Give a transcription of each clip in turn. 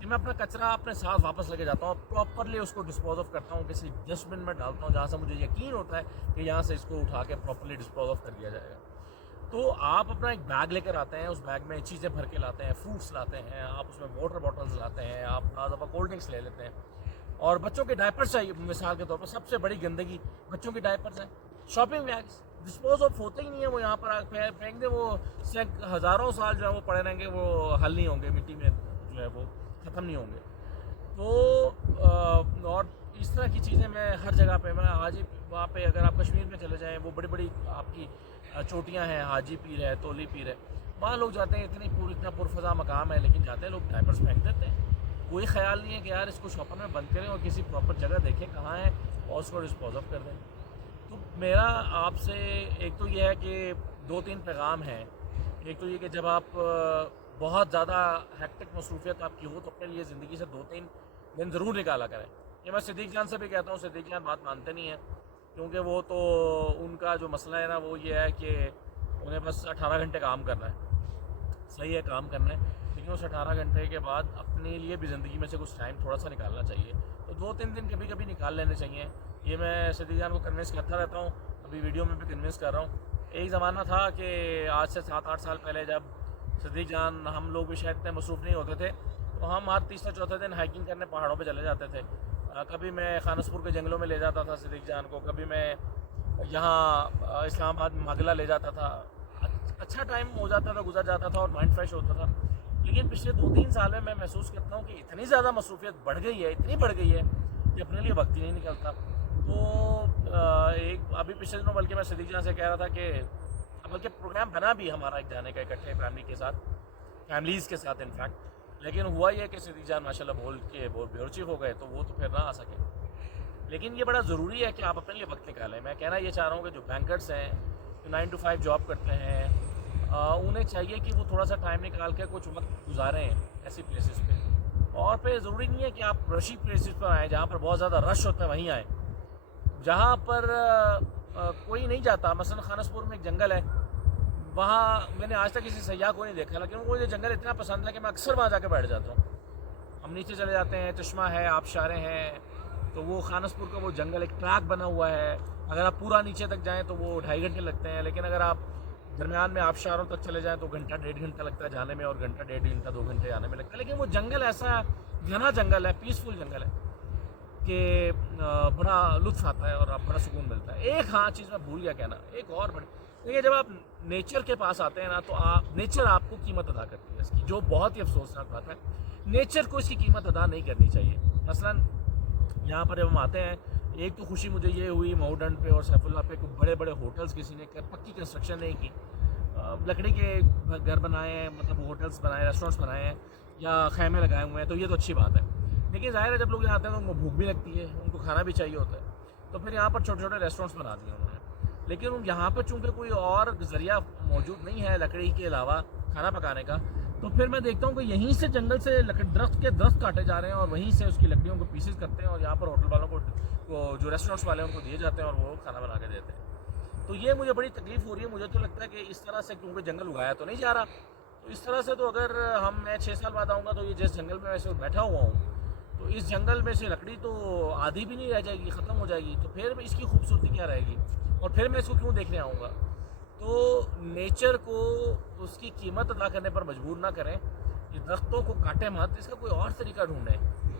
کہ میں اپنا کچرا اپنے ساتھ واپس لے کے جاتا ہوں اور پراپرلی اس کو ڈسپوز آف کرتا ہوں, کسی ڈسٹ بن میں ڈالتا ہوں جہاں سے مجھے یقین ہوتا ہے کہ یہاں سے اس کو اٹھا کے پراپرلی ڈسپوز آف کر دیا جائے گا. تو آپ اپنا ایک بیگ لے کر آتے ہیں, اس بیگ میں چیزیں بھر کے لاتے ہیں, فروٹس لاتے ہیں, آپ اس میں واٹر باٹلز لاتے ہیں, آپ بعض دفعہ کولڈ ڈرنکس لے لیتے ہیں, اور بچوں کے ڈائپرس چاہیے. مثال کے طور پر سب سے بڑی گندگی بچوں کے ڈائپرس ہیں. شاپنگ بیگس ڈسپوز آف ہوتے ہی نہیں ہیں, وہ یہاں پر پھینک دیں, وہ ہزاروں سال جو ہے وہ پڑے رہیں گے, وہ حل نہیں ہوں گے, مٹی میں جو ہے وہ ختم نہیں ہوں گے. تو اور اس طرح کی چیزیں میں ہر جگہ پہ, میں آج ہی وہاں پہ اگر آپ کشمیر میں چلے جائیں, وہ بڑی بڑی آپ کی چوٹیاں ہیں, حاجی پیر ہے, تولی پیر ہے, وہاں لوگ جاتے ہیں, اتنا پرفضا مقام ہے, لیکن جاتے ہیں لوگ ڈائپرس پھینک دیتے ہیں. کوئی خیال نہیں ہے کہ یار اس کو شاپر میں بند کریں اور کسی پراپر جگہ دیکھیں کہاں ہے اور اس کو ڈسپوز آف کر دیں. تو میرا آپ سے ایک تو یہ ہے کہ 2-3 پیغام ہیں. ایک تو یہ کہ جب آپ بہت زیادہ ہیکٹک مصروفیت آپ کی ہو تو اپنے لیے زندگی سے 2-3 دن ضرور نکالا کریں. یہ میں صدیق جان سے بھی کہتا ہوں, صدیق جان بات مانتے نہیں ہیں, کیونکہ وہ تو ان کا جو مسئلہ ہے نا وہ یہ ہے کہ انہیں بس 18 گھنٹے کام کرنا ہے. صحیح ہے, کام کرنا ہے, لیکن اس 18 گھنٹے کے بعد اپنے لیے بھی زندگی میں سے کچھ ٹائم تھوڑا سا نکالنا چاہیے. تو 2-3 دن کبھی کبھی نکال لینے چاہیے. یہ میں صدیق جان کو کنوینس کرتا رہتا ہوں, ابھی ویڈیو میں بھی کنوینس کر رہا ہوں. ایک زمانہ تھا کہ آج سے 7-8 سال پہلے جب صدیق جان, ہم لوگ بھی شاید اتنے مصروف نہیں ہوتے تھے, تو ہم ہر تیسرے چوتھے دن ہائکنگ کرنے پہاڑوں پہ چلے جاتے تھے. کبھی میں خانسپور کے جنگلوں میں لے جاتا تھا صدیق جان کو, کبھی میں یہاں اسلام آباد ماگلہ لے جاتا تھا. اچھا ٹائم ہو جاتا تھا, گزر جاتا تھا اور مائنڈ فریش ہوتا تھا. لیکن پچھلے 2-3 سال میں محسوس کرتا ہوں کہ اتنی زیادہ مصروفیت بڑھ گئی ہے, اتنی بڑھ گئی ہے کہ اپنے لیے وقت ہی نہیں نکلتا. تو ایک ابھی پچھلے دنوں بلکہ میں صدیق جان سے کہہ رہا تھا کہ بلکہ پروگرام بنا بھی ہمارا ایک جانے کا اکٹھے فیملی کے ساتھ, فیملیز کے ساتھ انفیکٹ, لیکن ہوا یہ کہ صدیق جان ماشاء اللہ بول کے بہت بیورچیف ہو گئے, تو وہ تو پھر نہ آ سکے. لیکن یہ بڑا ضروری ہے کہ آپ اپنے لیے وقت نکالیں. میں کہنا یہ چاہ رہا ہوں کہ جو بینکرس ہیں, جو 9 to 5 جاب کرتے ہیں, انہیں چاہیے کہ وہ تھوڑا سا ٹائم نکال کے کچھ وقت گزاریں ایسی پلیسز پہ. اور پھر ضروری نہیں ہے کہ آپ رشی پلیسز پر آئیں جہاں پر بہت زیادہ رش ہوتا ہے, وہیں آئیں جہاں پر کوئی نہیں جاتا. مثلا خانسپور میں ایک جنگل ہے, وہاں میں نے آج تک کسی سیاح کو نہیں دیکھا, لیکن وہ یہ جنگل اتنا پسند ہے کہ میں اکثر وہاں جا کے بیٹھ جاتا ہوں. ہم نیچے چلے جاتے ہیں, چشمہ ہے, آبشاریں ہیں, تو وہ خانسپور کا وہ جنگل ایک ٹریک بنا ہوا ہے. اگر آپ پورا نیچے تک جائیں تو وہ 2.5 گھنٹے لگتے ہیں, لیکن اگر آپ درمیان میں آبشاروں تک چلے جائیں تو 1-1.5 گھنٹہ لگتا ہے جانے میں, اور 1-1.5 2 گھنٹے جانے میں لگتا ہے. لیکن وہ جنگل ایسا گھنا جنگل ہے, پیسفل جنگل ہے کہ بڑا لطف آتا ہے اور آپ بڑا سکون ملتا ہے. ایک ہاں چیز میں بھول گیا کہنا, ایک اور بڑی, دیکھیے جب آپ نیچر کے پاس آتے ہیں نا تو نیچر آپ کو قیمت ادا کرتی ہے اس کی, جو بہت ہی افسوسناک بات ہے. نیچر کو اس کی قیمت ادا نہیں کرنی چاہیے. مثلا یہاں پر جب ہم آتے ہیں, ایک تو خوشی مجھے یہ ہوئی ماؤنٹن پہ اور سیف اللہ پہ بڑے بڑے ہوٹلز کسی نے پکی کنسٹرکشن نہیں کی, لکڑی کے گھر بنائے ہیں, مطلب ہوٹلز بنائے, ریسٹورینٹس بنائے ہیں یا خیمے لگائے ہوئے ہیں, تو یہ تو اچھی بات ہے. لیکن ظاہر ہے جب لوگ یہاں آتے ہیں تو ان کو بھوک بھی لگتی ہے, ان کو کھانا بھی چاہیے ہوتا ہے, تو پھر یہاں پر چھوٹے چھوٹے ریسٹورینٹس بنا دیے انہوں نے. لیکن یہاں پر چونکہ کوئی اور ذریعہ موجود نہیں ہے لکڑی کے علاوہ کھانا پکانے کا, تو پھر میں دیکھتا ہوں کہ یہیں سے جنگل سے درخت کاٹے جا رہے ہیں اور وہیں سے اس کی لکڑیوں کو پیسز کرتے ہیں اور یہاں پر ہوٹل والوں کو جو ریسٹورینٹس والے ہیں ان کو دیے جاتے ہیں اور وہ کھانا بنا کے دیتے ہیں. تو یہ مجھے بڑی تکلیف ہو رہی ہے. مجھے تو لگتا ہے کہ اس طرح سے کیونکہ جنگل اگایا تو نہیں جا رہا, تو اس طرح سے تو اگر میں 6 سال بعد آؤں گا تو یہ جس جنگل میں ویسے بیٹھا ہوا ہوں, تو اس جنگل میں سے لکڑی تو آدھی بھی نہیں رہ جائے گی, ختم ہو جائے گی, تو پھر اس کی خوبصورتی کیا رہے گی, اور پھر میں اس کو کیوں دیکھنے آؤں گا. تو نیچر کو اس کی قیمت ادا کرنے پر مجبور نہ کریں. یہ درختوں کو کاٹیں مت, اس کا کوئی اور طریقہ ڈھونڈیں,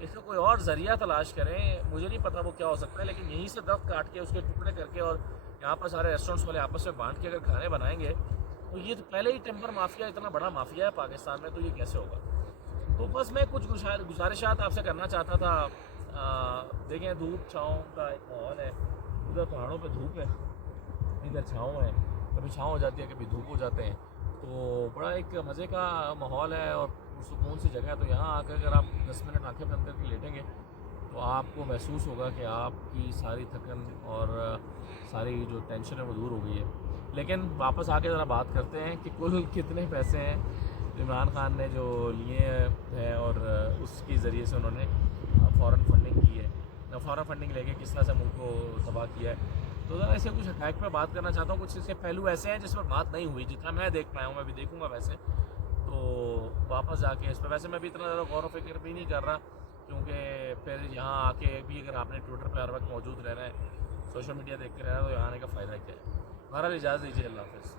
اس کا کوئی اور ذریعہ تلاش کریں. مجھے نہیں پتا وہ کیا ہو سکتا ہے, لیکن یہیں سے درخت کاٹ کے اس کے ٹکڑے کر کے اور یہاں پر سارے ریسٹورینٹس والے آپس میں بانٹ کے اگر کھانے بنائیں گے, تو یہ تو پہلے ہی ٹیمپر مافیا اتنا بڑا مافیا ہے پاکستان میں, تو یہ کیسے ہوگا. تو بس میں کچھ گزارشات آپ سے کرنا چاہتا تھا. دیکھیں دھوپ چھاؤں کا ایک ماحول ہے, ادھر پہاڑوں پہ دھوپ ہے, ادھر چھاؤں ہے, کبھی چھاؤں ہو جاتی ہے کبھی دھوپ ہو جاتے ہیں, تو بڑا ایک مزے کا ماحول ہے اور سکون سی جگہ ہے. تو یہاں آ کر اگر آپ 10 منٹ آنکھیں بند کر کے لیٹیں گے تو آپ کو محسوس ہوگا کہ آپ کی ساری تھکن اور ساری جو ٹینشن ہے وہ دور ہو گئی ہے. لیکن واپس آ کے ذرا بات کرتے ہیں کہ کل کتنے پیسے ہیں عمران خان نے جو لیے ہیں اور اس کے ذریعے سے انہوں نے فارن فنڈنگ کی ہے, فارن فنڈنگ لے کے کس طرح سے ملک کو تباہ کیا ہے. تو ذرا ایسے کچھ حقائق پہ بات کرنا چاہتا ہوں. کچھ اس کے پہلو ایسے ہیں جس پر بات نہیں ہوئی, جتنا میں دیکھ پایا ہوں, میں بھی دیکھوں گا ویسے. تو واپس جا کے اس پہ ویسے میں بھی اتنا زیادہ غور و فکر بھی نہیں کر رہا، کیونکہ پھر یہاں آ کے بھی اگر آپ نے ٹویٹر پہ ہر وقت موجود رہنا ہے، سوشل میڈیا دیکھتے رہنا ہے، تو یہاں آنے کا فائدہ کیا ہے. بہرحال اجازت دیجیے، اللہ حافظ.